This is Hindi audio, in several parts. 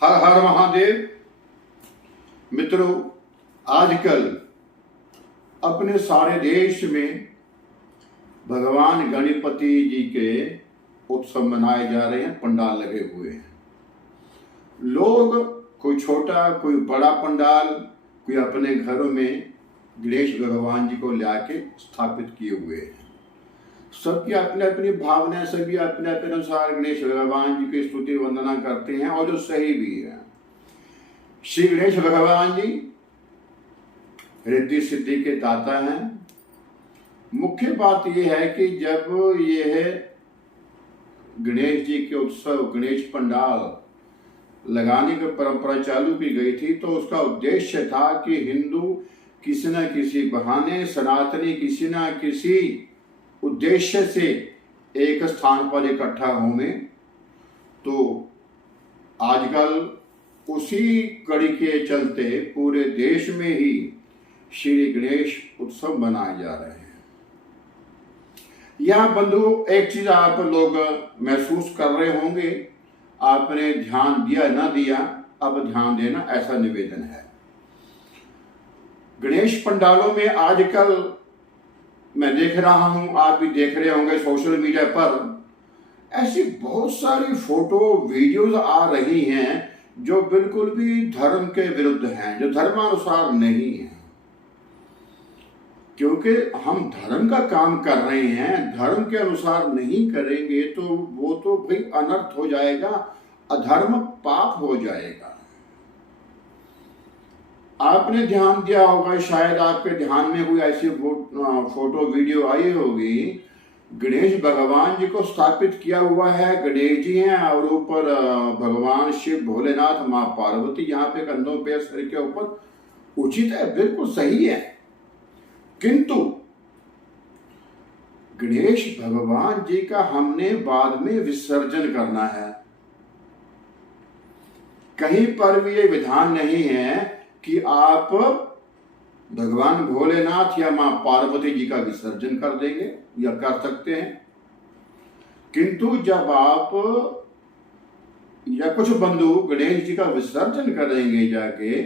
हर हर महादेव। मित्रों, आजकल अपने सारे देश में भगवान गणपति जी के उत्सव मनाए जा रहे हैं, पंडाल लगे हुए हैं। लोग कोई छोटा कोई बड़ा पंडाल, कोई अपने घरों में गणेश भगवान जी को लाके स्थापित किए हुए हैं। सबकी अपने अपनी भावना, सभी अपने अपने अनुसार गणेश भगवान जी की स्तुति वंदना करते हैं और जो सही भी है। श्री गणेश भगवान जी रिद्धि सिद्धि के दाता हैं। मुख्य बात यह है कि जब यह गणेश जी के उत्सव, गणेश पंडाल लगाने की परंपरा चालू की गई थी, तो उसका उद्देश्य था कि हिंदू किसी न किसी बहाने, सनातनी किसी न किसी उद्देश्य से एक स्थान पर इकट्ठा होने। तो आजकल उसी कड़ी के चलते पूरे देश में ही श्री गणेश उत्सव मनाए जा रहे हैं। यह बंधु, एक चीज आप लोग महसूस कर रहे होंगे, आपने ध्यान दिया ना दिया, अब ध्यान देना, ऐसा निवेदन है। गणेश पंडालों में आजकल मैं देख रहा हूं, आप भी देख रहे होंगे सोशल मीडिया पर, ऐसी बहुत सारी फोटो वीडियोस आ रही हैं जो बिल्कुल भी धर्म के विरुद्ध हैं, जो धर्मानुसार नहीं है। क्योंकि हम धर्म का काम कर रहे हैं, धर्म के अनुसार नहीं करेंगे तो वो तो भाई अनर्थ हो जाएगा, अधर्म पाप हो जाएगा। आपने ध्यान दिया होगा, शायद आपके ध्यान में कोई ऐसी फोटो वीडियो आई होगी। गणेश भगवान जी को स्थापित किया हुआ है, गणेश जी हैं और ऊपर भगवान शिव, भोलेनाथ, माँ पार्वती, यहाँ पे कंधों पे, सिर के ऊपर। उचित है, बिल्कुल सही है। किंतु गणेश भगवान जी का हमने बाद में विसर्जन करना है। कहीं पर भी ये विधान नहीं है कि आप भगवान भोलेनाथ या मां पार्वती जी का विसर्जन कर देंगे, या कर सकते हैं। किंतु जब आप या कुछ बंधु गणेश जी का विसर्जन करेंगे जाके,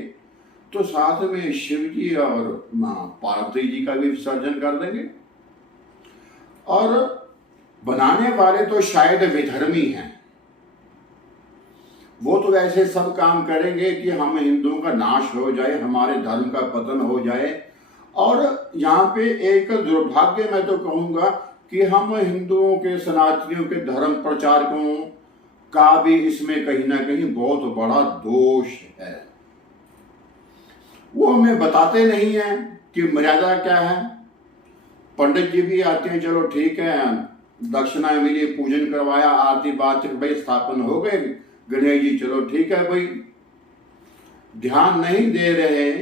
तो साथ में शिव जी और मां पार्वती जी का भी विसर्जन कर देंगे। और बनाने वाले तो शायद विधर्मी हैं, वो तो ऐसे सब काम करेंगे कि हम हिंदुओं का नाश हो जाए, हमारे धर्म का पतन हो जाए। और यहाँ पे एक दुर्भाग्य मैं तो कहूँगा कि हम हिंदुओं के, सनातनियों के धर्म प्रचारकों का भी इसमें कहीं ना कहीं बहुत बड़ा दोष है। वो हमें बताते नहीं हैं कि मर्यादा क्या है। पंडित जी भी आते हैं, चलो ठीक है, दक्षिणा मिली, पूजन करवाया, आरती बात भाई स्थापन हो गए गणेश जी, चलो ठीक है भाई। ध्यान नहीं दे रहे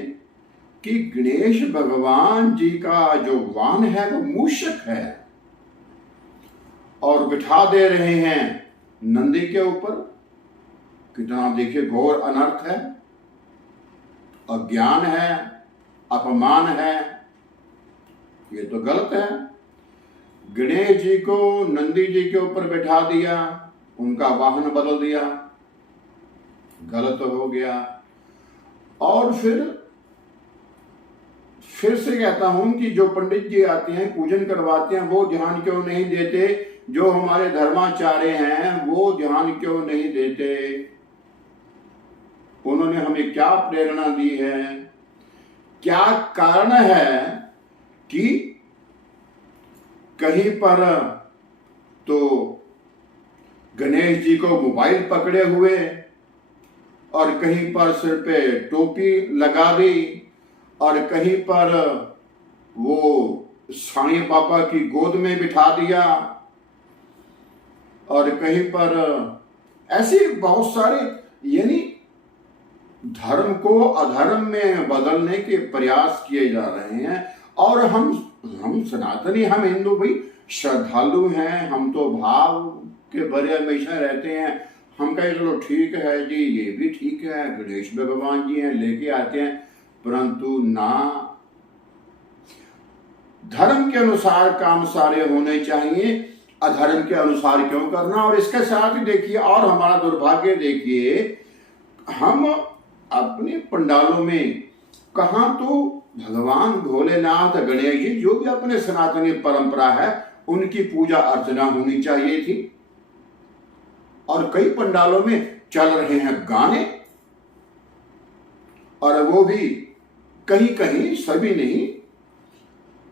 कि गणेश भगवान जी का जो वाहन है वो मूषक है, और बिठा दे रहे हैं नंदी के ऊपर। कितना देखिए घोर अनर्थ है, अज्ञान है, अपमान है, ये तो गलत है। गणेश जी को नंदी जी के ऊपर बैठा दिया, उनका वाहन बदल दिया, गलत हो गया। और फिर से कहता हूं कि जो पंडित जी आते हैं, पूजन करवाते हैं, वो ध्यान क्यों नहीं देते? जो हमारे धर्माचार्य हैं वो ध्यान क्यों नहीं देते? उन्होंने हमें क्या प्रेरणा दी है? क्या कारण है कि कहीं पर तो गणेश जी को मोबाइल पकड़े हुए, और कहीं पर सिर पे टोपी लगा दी, और कहीं पर वो साईं बाबा की गोद में बिठा दिया, और कहीं पर ऐसे बहुत सारे, यानी धर्म को अधर्म में बदलने के प्रयास किए जा रहे हैं। और हम सनातनी, हम हिंदू भाई श्रद्धालु हैं, हम तो भाव के भरे हमेशा रहते हैं। हम कहें चलो ठीक है जी, ये भी ठीक है, गणेश भगवान जी हैं, लेके आते हैं, परंतु ना, धर्म के अनुसार काम सारे होने चाहिए, अधर्म के अनुसार क्यों करना। और इसके साथ ही देखिए, और हमारा दुर्भाग्य देखिए, हम अपने पंडालों में कहाँ तो भगवान भोलेनाथ गणेश जी जो भी अपने सनातनी परंपरा है उनकी पूजा अर्चना होनी चाहिए थी, और कई पंडालों में चल रहे हैं गाने, और वो भी कहीं कहीं, सभी नहीं,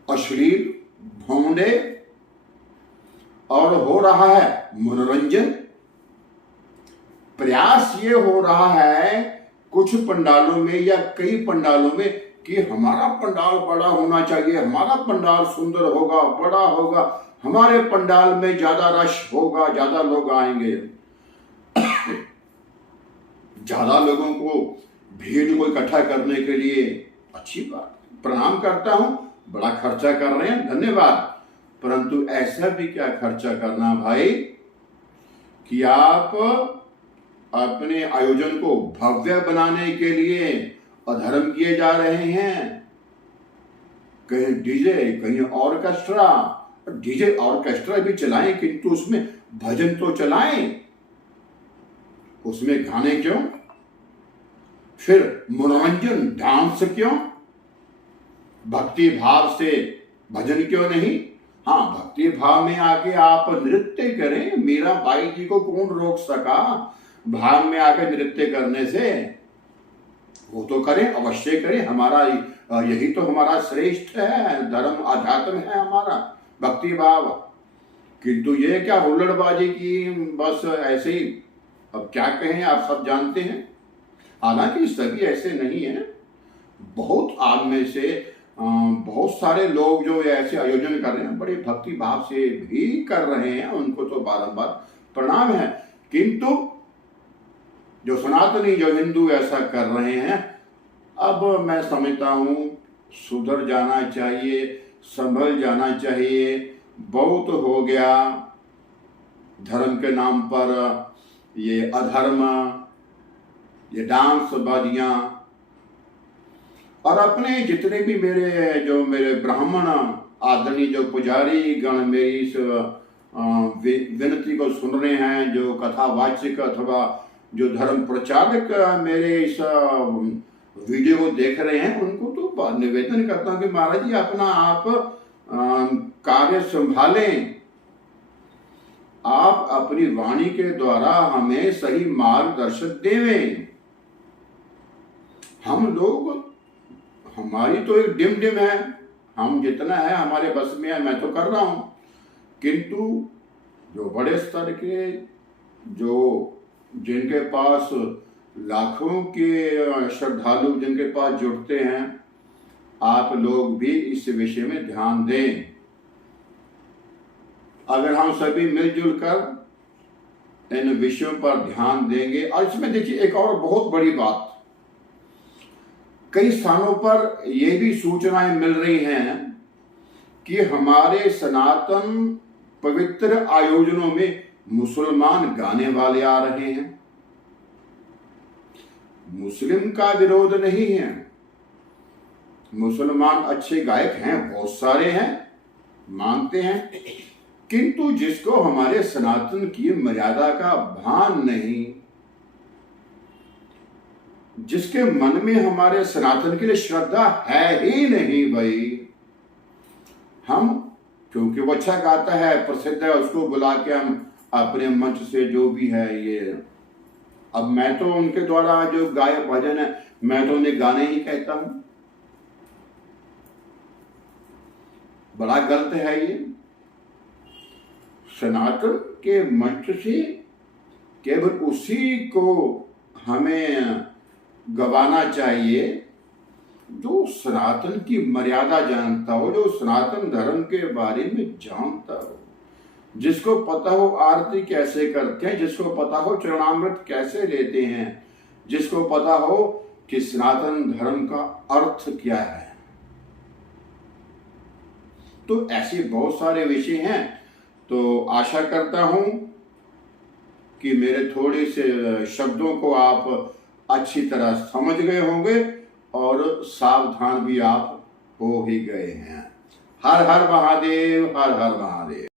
अश्लील, भोंडे, और हो रहा है मनोरंजन। प्रयास ये हो रहा है कुछ पंडालों में या कई पंडालों में कि हमारा पंडाल बड़ा होना चाहिए, हमारा पंडाल सुंदर होगा, बड़ा होगा, हमारे पंडाल में ज्यादा रश होगा, ज्यादा लोग आएंगे। ज्यादा लोगों को, भीड़ को इकट्ठा करने के लिए अच्छी बात, प्रणाम करता हूं, बड़ा खर्चा कर रहे हैं, धन्यवाद। परंतु ऐसा भी क्या खर्चा करना भाई कि आप अपने आयोजन को भव्य बनाने के लिए अधर्म किए जा रहे हैं। कहीं डीजे, कहीं ऑर्केस्ट्रा, डीजे ऑर्केस्ट्रा भी चलाएं किंतु उसमें भजन तो चलाएं, उसमें गाने क्यों? फिर मनोरंजन, डांस क्यों? भक्ति भाव से भजन क्यों नहीं? हाँ, भक्ति भाव में आके आप नृत्य करें, मीरा बाई जी को कौन रोक सका भाव में आके नृत्य करने से? वो तो करें, अवश्य करें, हमारा यही तो हमारा श्रेष्ठ है, धर्म अध्यात्म है हमारा, भक्ति भाव। किंतु ये क्या हुल्लड़बाजी की, बस ऐसे ही, अब क्या कहें, आप सब जानते हैं। हालांकि सभी ऐसे नहीं है, बहुत आप में से बहुत सारे लोग जो ऐसे आयोजन कर रहे हैं बड़े भक्ति भाव से भी कर रहे हैं, उनको तो बारंबार प्रणाम है। किंतु जो सनातनी, जो हिंदू ऐसा कर रहे हैं, अब मैं समझता हूं सुधर जाना चाहिए, संभल जाना चाहिए। बहुत हो गया धर्म के नाम पर ये अधर्म, ये डांस बाजियां, और अपने जितने भी मेरे ब्राह्मण आदरणीय जो पुजारी गण मेरी इस विनती को सुन रहे हैं, जो कथावाचक अथवा जो धर्म प्रचारक मेरे इस वीडियो को देख रहे हैं, उनको तो निवेदन करता हूं कि महाराज जी अपना आप कार्य संभालें, आप अपनी वाणी के द्वारा हमें सही मार्गदर्शन देवें। हम लोग, हमारी तो एक डिम है, हम जितना है हमारे बस में है मैं तो कर रहा हूं, किंतु जो बड़े स्तर के, जो जिनके पास लाखों के श्रद्धालु जिनके पास जुड़ते हैं, आप लोग भी इस विषय में ध्यान दें। अगर हम सभी मिलजुल कर इन विषयों पर ध्यान देंगे। और इसमें देखिए एक और बहुत बड़ी बात, कई स्थानों पर यह भी सूचनाएं मिल रही हैं कि हमारे सनातन पवित्र आयोजनों में मुसलमान गाने वाले आ रहे हैं। मुस्लिम का विरोध नहीं है, मुसलमान अच्छे गायक हैं, बहुत सारे हैं, मानते हैं, किंतु जिसको हमारे सनातन की मर्यादा का भान नहीं, जिसके मन में हमारे सनातन के लिए श्रद्धा है ही नहीं भाई, हम क्योंकि वो अच्छा गाता है, प्रसिद्ध है, उसको बुला के हम अपने मंच से जो भी है ये, अब मैं तो उनके द्वारा जो गाय भजन है मैं तो उन्हें गाने ही कहता हूं, बड़ा गलत है ये। सनातन के मंच से केवल उसी को हमें गवाना चाहिए जो सनातन की मर्यादा जानता हो, जो सनातन धर्म के बारे में जानता हो, जिसको पता हो आरती कैसे करते हैं, जिसको पता हो चरणामृत कैसे लेते हैं, जिसको पता हो कि सनातन धर्म का अर्थ क्या है। तो ऐसे बहुत सारे विषय हैं। तो आशा करता हूं कि मेरे थोड़े से शब्दों को आप अच्छी तरह समझ गए होंगे और सावधान भी आप हो ही गए हैं। हर हर महादेव, हर हर महादेव।